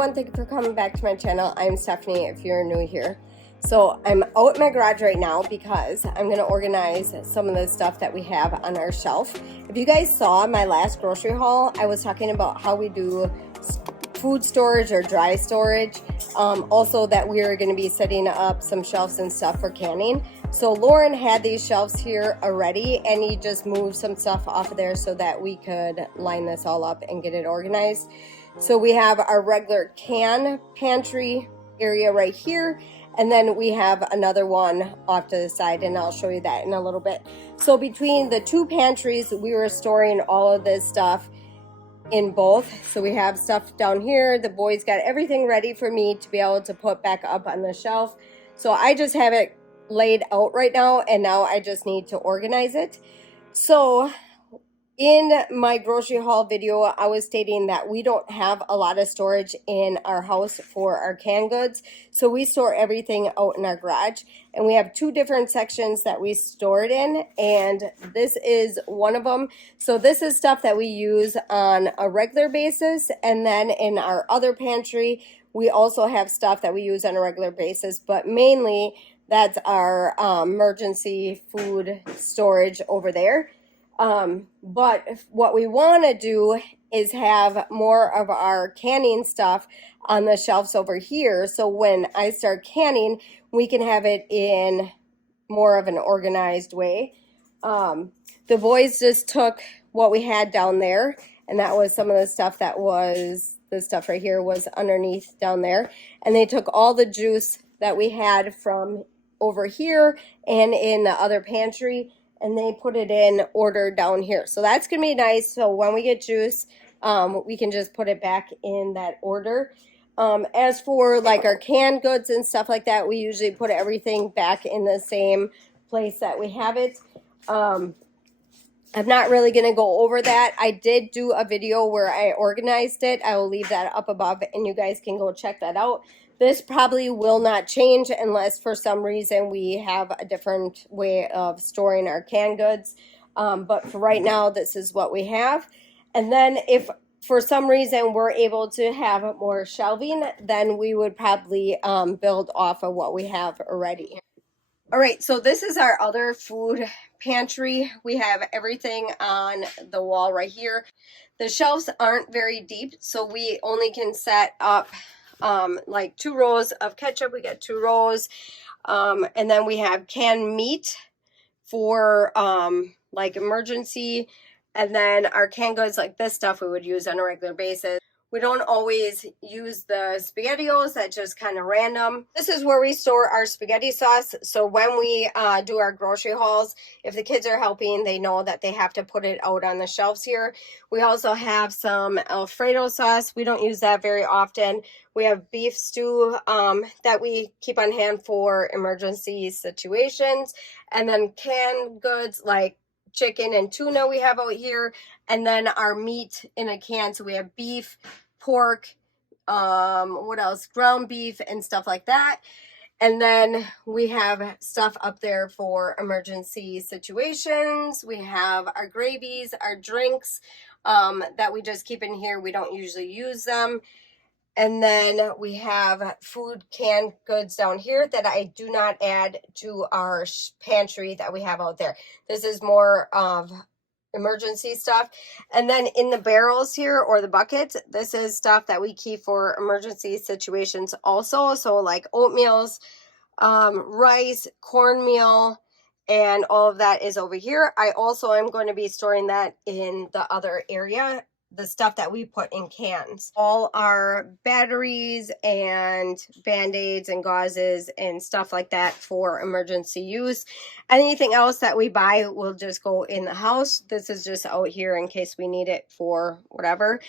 everyone, thank you for coming back to my channel. I'm Stephanie if you're new here. So I'm out in my garage right now because I'm going to organize some of the stuff that we have on our shelf. If you guys saw my last grocery haul, I was talking about how we do food storage or dry storage. Also that we are going to be setting up some shelves and stuff for canning. So Lauren had these shelves here already and he just moved some stuff off of there so that we could line this all up and get it organized. So we have our regular pantry area right here, and then we have another one off to the side, and I'll show you that in a little bit. So between the two pantries, we were storing all of this stuff in both. So we have stuff down here. The boys got everything ready for me to be able to put back up on the shelf. So I just have it laid out right now, and now I just need to organize it. So in my grocery haul video, I was stating that we don't have a lot of storage in our house for our canned goods. So we store everything out in our garage, and we have two different sections that we store it in, and this is one of them. So this is stuff that we use on a regular basis, and then in our other pantry, we also have stuff that we use on a regular basis, but mainly that's our emergency food storage over there. But what we want to do is have more of our canning stuff on the shelves over here. So when I start canning, we can have it in more of an organized way. The boys just took what we had down there, and that was some of the stuff that was, this stuff right here was underneath down there. And they took all the juice that we had from over here and in the other pantry, and they put it in order down here. So that's gonna be nice. So when we get juice, we can just put it back in that order. As for like our canned goods and stuff like that, we usually put everything back in the same place that we have it. I'm not really gonna go over that. I did do a video where I organized it. I will leave that up above and you guys can go check that out. This probably will not change unless for some reason we have a different way of storing our canned goods. But for right now, this is what we have. And then if for some reason we're able to have more shelving, then we would probably build off of what we have already. All right, so this is our other food pantry. We have everything on the wall right here. The shelves aren't very deep, so we only can set up like 2 rows of ketchup. We got 2 rows, and then we have canned meat for like emergency, and then our canned goods like this stuff we would use on a regular basis. We don't always use the SpaghettiOs, that's just kind of random. This is where we store our spaghetti sauce. So when we do our grocery hauls, if the kids are helping, they know that they have to put it out on the shelves here. We also have some Alfredo sauce. We don't use that very often. We have beef stew that we keep on hand for emergency situations. And then canned goods like chicken and tuna we have out here, and then our meat in a can. So we have beef, pork, what else, ground beef and stuff like that. And then we have stuff up there for emergency situations. We have our gravies, our drinks that we just keep in here. We don't usually use them. And then we have food canned goods down here that I do not add to our pantry that we have out there. This is more of emergency stuff. And then in the barrels here, or the buckets, this is stuff that we keep for emergency situations also. So like oatmeals, rice, cornmeal, and all of that is over here. I also am going to be storing that in the other area, the stuff that we put in cans. All our batteries and Band-Aids and gauzes and stuff like that for emergency use. Anything else that we buy will just go in the house. This is just out here in case we need it for whatever.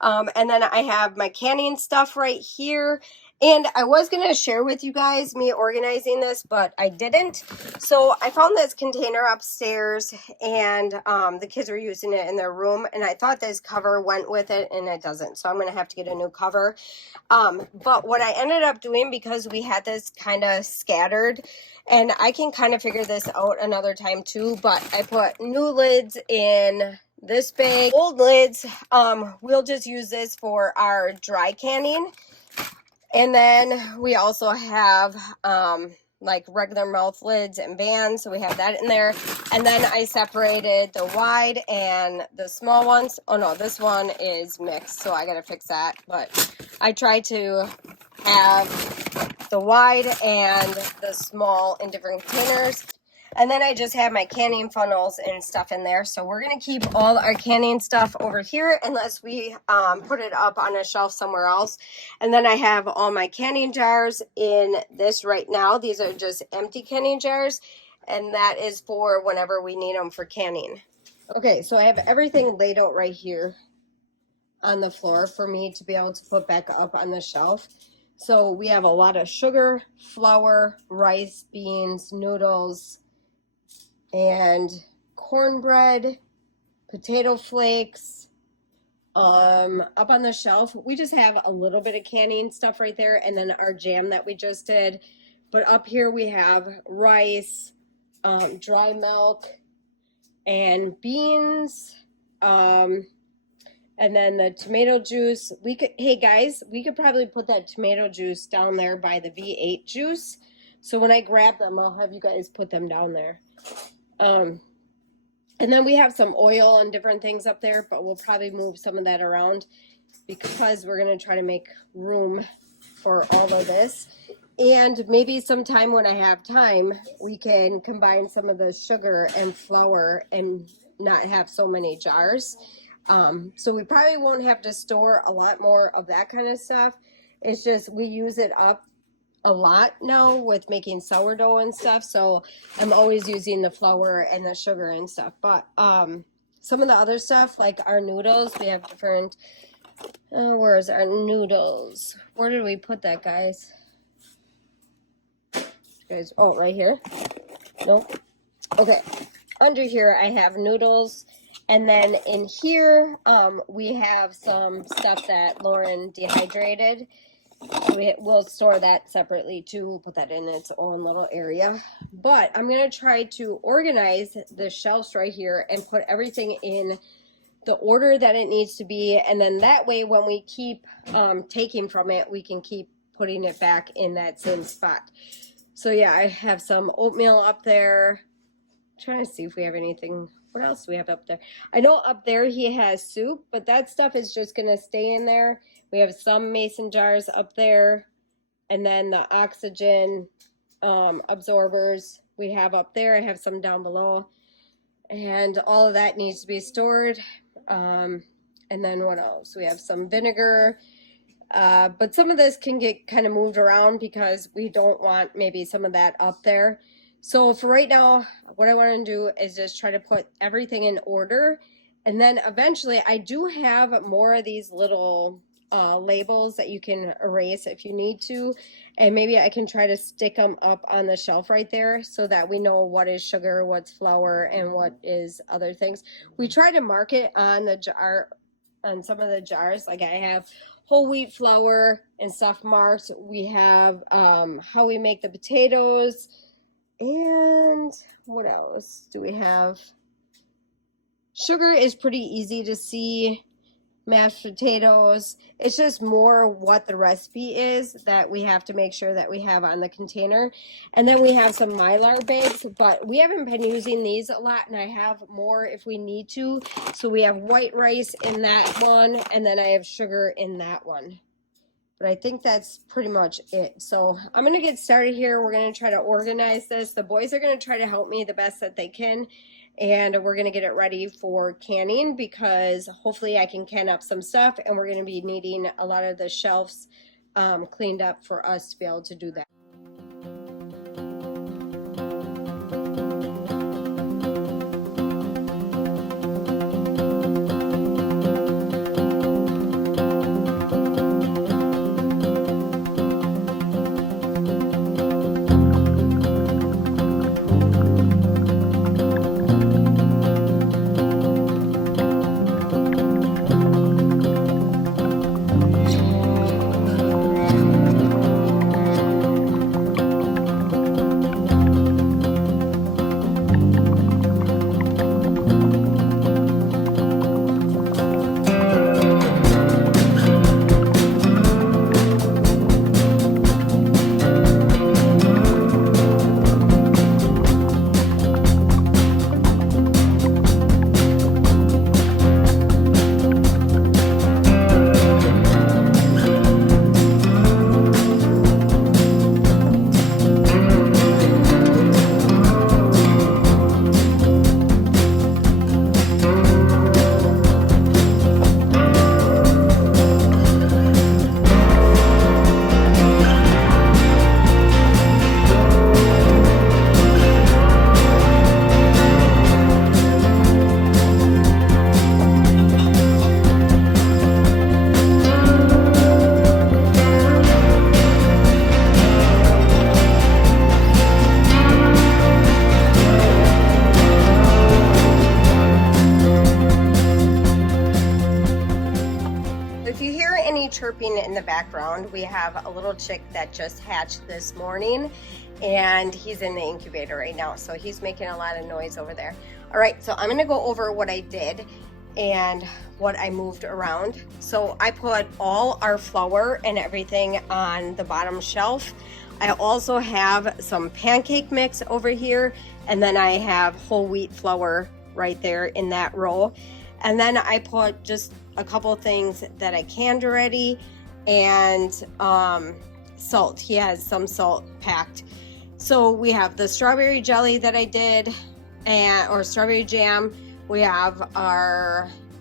And then I have my canning stuff right here. And I was going to share with you guys me organizing this, but I didn't. So I found this container upstairs, and the kids were using it in their room, and I thought this cover went with it, and it doesn't. So I'm going to have to get a new cover. But what I ended up doing, because we had this kind of scattered, and I can kind of figure this out another time too, but I put new lids in this big. Old lids, we'll just use this for our dry canning. And then we also have like regular mouth lids and bands, so we have that in there. And then I separated the wide and the small ones. Oh no, this one is mixed, so I gotta fix that. But I try to have the wide and the small in different containers. And then I just have my canning funnels and stuff in there. So we're going to keep all our canning stuff over here unless we put it up on a shelf somewhere else. And then I have all my canning jars in this right now. These are just empty canning jars. And that is for whenever we need them for canning. Okay, so I have everything laid out right here on the floor for me to be able to put back up on the shelf. So we have a lot of sugar, flour, rice, beans, noodles, and cornbread, potato flakes. Up on the shelf, we just have a little bit of canning stuff right there, and then our jam that we just did. But up here we have rice, dry milk, and beans, and then the tomato juice. We could, hey guys, we could probably put that tomato juice down there by the V8 juice. So when I grab them, I'll have you guys put them down there. And then we have some oil and different things up there, but we'll probably move some of that around because we're going to try to make room for all of this. And maybe sometime when I have time, we can combine some of the sugar and flour and not have so many jars. So we probably won't have to store a lot more of that kind of stuff. It's just we use it up a lot now with making sourdough and stuff, so I'm always using the flour and the sugar and stuff. But some of the other stuff, like our noodles, we have different where's our noodles? Where did we put that, guys? Oh, right here. Nope. Okay, under here I have noodles, and then in here we have some stuff that Lauren dehydrated. We'll store that separately too. We'll put that in its own little area. But I'm going to try to organize the shelves right here and put everything in the order that it needs to be. And then that way, when we keep taking from it, we can keep putting it back in that same spot. So yeah, I have some oatmeal up there. I'm trying to see if we have anything. What else do we have up there? I know up there he has soup, but that stuff is just going to stay in there. We have some mason jars up there, and then the oxygen absorbers we have up there. I have some down below, and all of that needs to be stored. And then what else? We have some vinegar, but some of this can get kind of moved around because we don't want maybe some of that up there. So for right now, what I want to do is just try to put everything in order, and then eventually I do have more of these little labels that you can erase if you need to, and maybe I can try to stick them up on the shelf right there so that we know what is sugar, what's flour, and what is other things. We try to mark it on the jar, on some of the jars. Like I have whole wheat flour and stuff marked. We have how we make the potatoes, and what else do we have? Sugar is pretty easy to see. Mashed potatoes. It's just more what the recipe is that we have to make sure that we have on the container. And then we have some Mylar bags, but we haven't been using these a lot, and I have more if we need to. So we have white rice in that one, and then I have sugar in that one. But I think that's pretty much it. So I'm going to get started here. We're going to try to organize this. The boys are going to try to help me the best that they can. And we're going to get it ready for canning because hopefully I can can up some stuff, and we're going to be needing a lot of the shelves cleaned up for us to be able to do that. If you hear any chirping in the background, we have a little chick that just hatched this morning, and he's in the incubator right now, so he's making a lot of noise over there. All right, so I'm gonna go over what I did and what I moved around. So I put all our flour and everything on the bottom shelf. I also have some pancake mix over here, and then I have whole wheat flour right there in that row. And then I put just a couple things that I canned already, and salt. He has some salt packed. So we have the strawberry jelly that I did, or strawberry jam. We have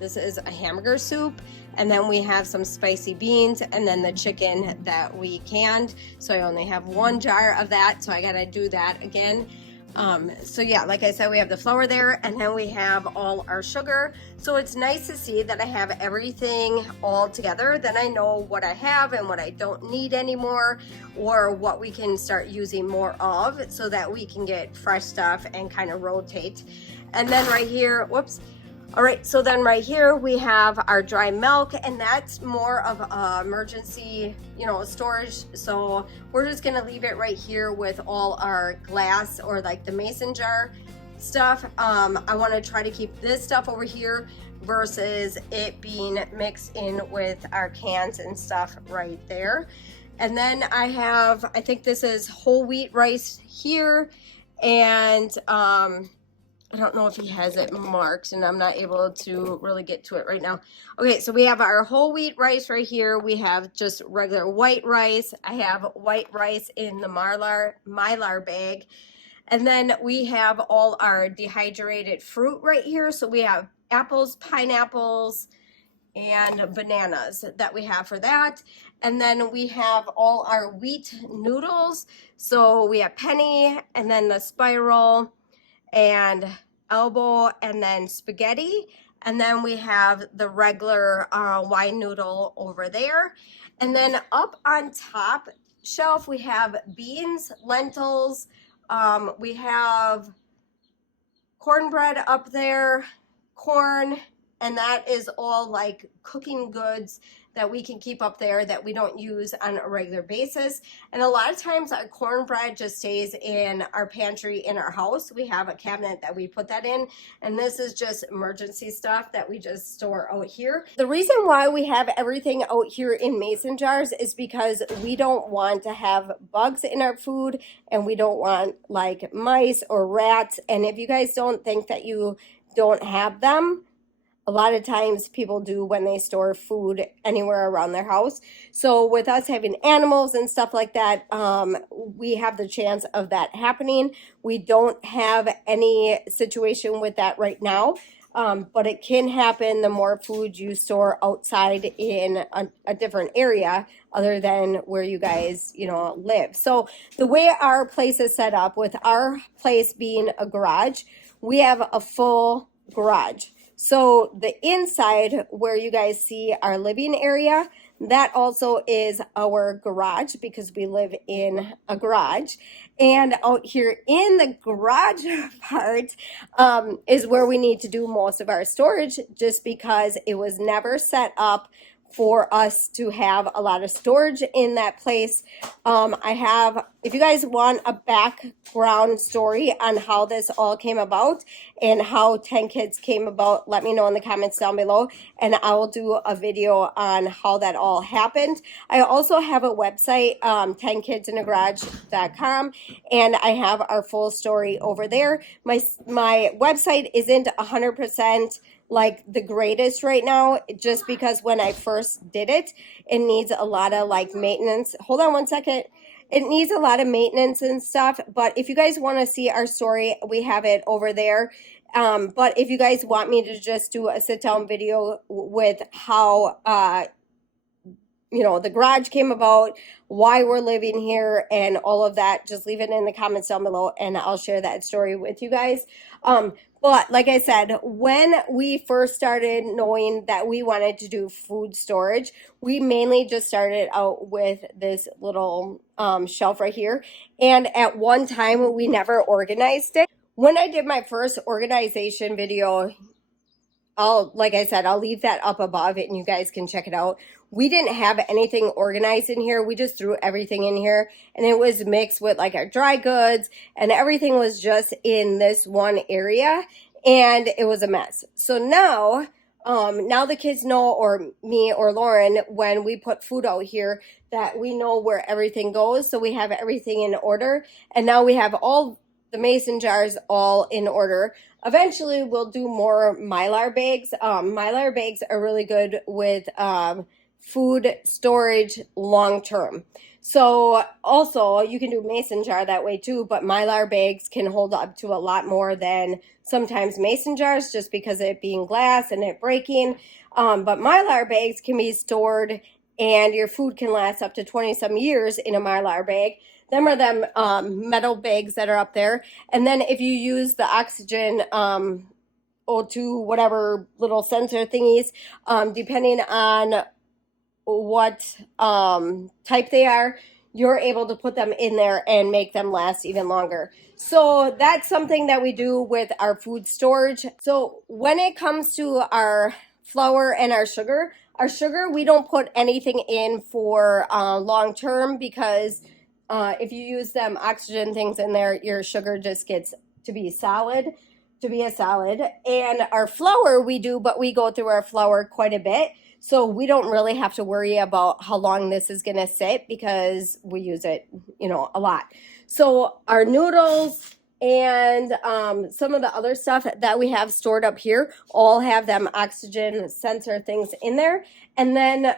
this is a hamburger soup, and then we have some spicy beans, and then the chicken that we canned. So I only have one jar of that, so I gotta do that again. So yeah, like I said, we have the flour there, and then we have all our sugar. So it's nice to see that I have everything all together. Then I know what I have and what I don't need anymore, or what we can start using more of, so that we can get fresh stuff and kind of rotate. And then right here, whoops. All right, so then right here we have our dry milk, and that's more of emergency, storage. So we're just gonna leave it right here with all our glass, or like the mason jar stuff. I wanna try to keep this stuff over here versus it being mixed in with our cans and stuff right there. And then I think this is whole wheat rice here, and I don't know if he has it marked, and I'm not able to really get to it right now. Okay, so we have our whole wheat rice right here. We have just regular white rice. I have white rice in the Mylar bag. And then we have all our dehydrated fruit right here. So we have apples, pineapples, and bananas that we have for that. And then we have all our wheat noodles. So we have penny, and then the spiral, and elbow, and then spaghetti. And then we have the regular wine noodle over there. And then up on top shelf, we have beans, lentils, we have cornbread up there, corn, and that is all like cooking goods that we can keep up there that we don't use on a regular basis. And a lot of times our cornbread just stays in our pantry in our house. We have a cabinet that we put that in, and this is just emergency stuff that we just store out here. The reason why we have everything out here in mason jars is because we don't want to have bugs in our food, and we don't want like mice or rats. And if you guys don't think that you don't have them, a lot of times people do when they store food anywhere around their house. So with us having animals and stuff like that, we have the chance of that happening. We don't have any situation with that right now, but it can happen the more food you store outside in a different area other than where you guys, live. So the way our place is set up, with our place being a garage, we have a full garage. So the inside where you guys see our living area, that also is our garage, because we live in a garage. And out here in the garage part is where we need to do most of our storage, just because it was never set up for us to have a lot of storage in that place. If you guys want a background story on how this all came about and how 10 Kids came about, let me know in the comments down below, and I will do a video on how that all happened. I also have a website, 10kidsinthegarage.com, and I have our full story over there. My website isn't 100% like the greatest right now, just because when I first did it, it needs a lot of like maintenance. Hold on one second. It needs a lot of maintenance and stuff, but if you guys want to see our story, we have it over there. But if you guys want me to just do a sit down video with how the garage came about, why we're living here, and all of that, just leave it in the comments down below, and I'll share that story with you guys. But like I said, when we first started knowing that we wanted to do food storage, we mainly just started out with this little shelf right here. And at one time, we never organized it. When I did my first organization video, like I said, I'll leave that up above and you guys can check it out. We didn't have anything organized in here. We just threw everything in here and it was mixed with like our dry goods and everything was just in this one area and it was a mess. So now the kids know, or me or Lauren, when we put food out here, that we know where everything goes. So we have everything in order. And now we have all the mason jars all in order. Eventually, we'll do more Mylar bags. Mylar bags are really good with food storage long term. So also, you can do mason jar that way too, but Mylar bags can hold up to a lot more than sometimes mason jars just because of it being glass and it breaking. But Mylar bags can be stored and your food can last up to 20 some years in a Mylar bag. Them are them metal bags that are up there. And then if you use the oxygen O2, whatever little sensor thingies, depending on what type they are, you're able to put them in there and make them last even longer. So that's something that we do with our food storage. So when it comes to our flour and our sugar, we don't put anything in for long term because if you use them oxygen things in there, your sugar just gets to be a solid. And our flour we do, but we go through our flour quite a bit. So we don't really have to worry about how long this is going to sit because we use it, a lot. So our noodles and some of the other stuff that we have stored up here all have them oxygen sensor things in there. And then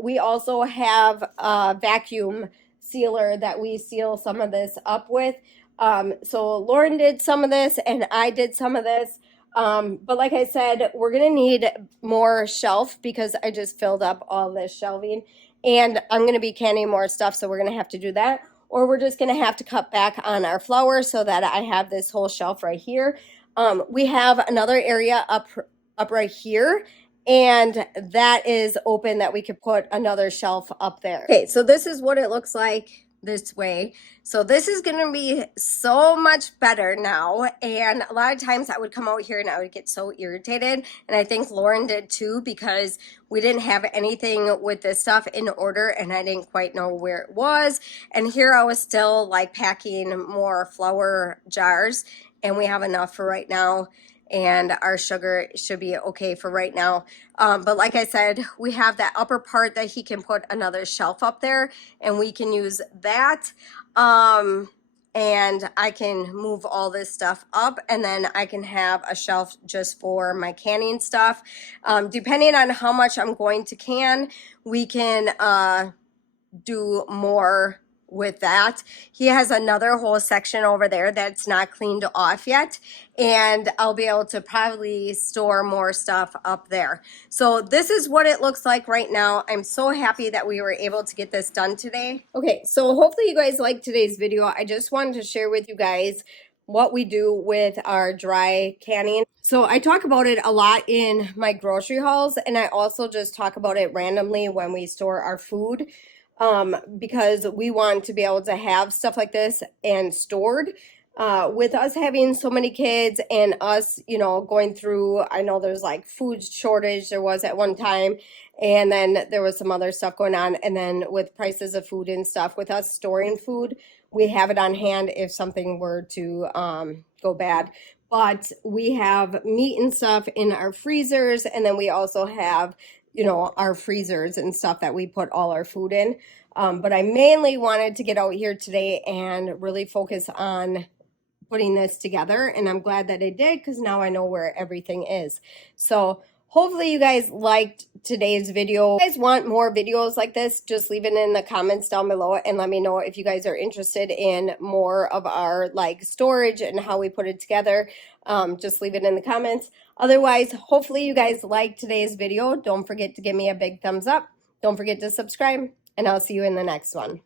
we also have a vacuum sealer that we seal some of this up with. So Lauren did some of this and I did some of this. But like I said, we're going to need more shelf because I just filled up all this shelving and I'm going to be canning more stuff. So we're going to have to do that, or we're just going to have to cut back on our flour so that I have this whole shelf right here. We have another area up right here, and that is open that we could put another shelf up there. Okay, so this is what it looks like this way. So this is going to be so much better now. And a lot of times I would come out here and I would get so irritated. And I think Lauren did too, because we didn't have anything with this stuff in order and I didn't quite know where it was. And here I was still like packing more flour jars, and we have enough for right now. And our sugar should be okay for right now. But like I said, we have that upper part that he can put another shelf up there and we can use that. And I can move all this stuff up and then I can have a shelf just for my canning stuff. Depending on how much I'm going to can, we can do more with that. He has another whole section over there that's not cleaned off yet, and I'll be able to probably store more stuff up there. So this is what it looks like right now. I'm so happy that we were able to get this done today. Okay, so hopefully you guys liked today's video. I just wanted to share with you guys what we do with our dry canning. So I talk about it a lot in my grocery hauls, and I also just talk about it randomly when we store our food. Because we want to be able to have stuff like this and stored. With us having so many kids and us, going through, I know there's like food shortage, there was at one time, and then there was some other stuff going on, and then with prices of food and stuff, with us storing food, we have it on hand if something were to go bad. But we have meat and stuff in our freezers, and then we also have our freezers and stuff that we put all our food in. But I mainly wanted to get out here today and really focus on putting this together. And I'm glad that I did, because now I know where everything is. So hopefully you guys liked today's video. If you guys want more videos like this, just leave it in the comments down below and let me know if you guys are interested in more of our storage and how we put it together. Just leave it in the comments. Otherwise, hopefully you guys liked today's video. Don't forget to give me a big thumbs up. Don't forget to subscribe, and I'll see you in the next one.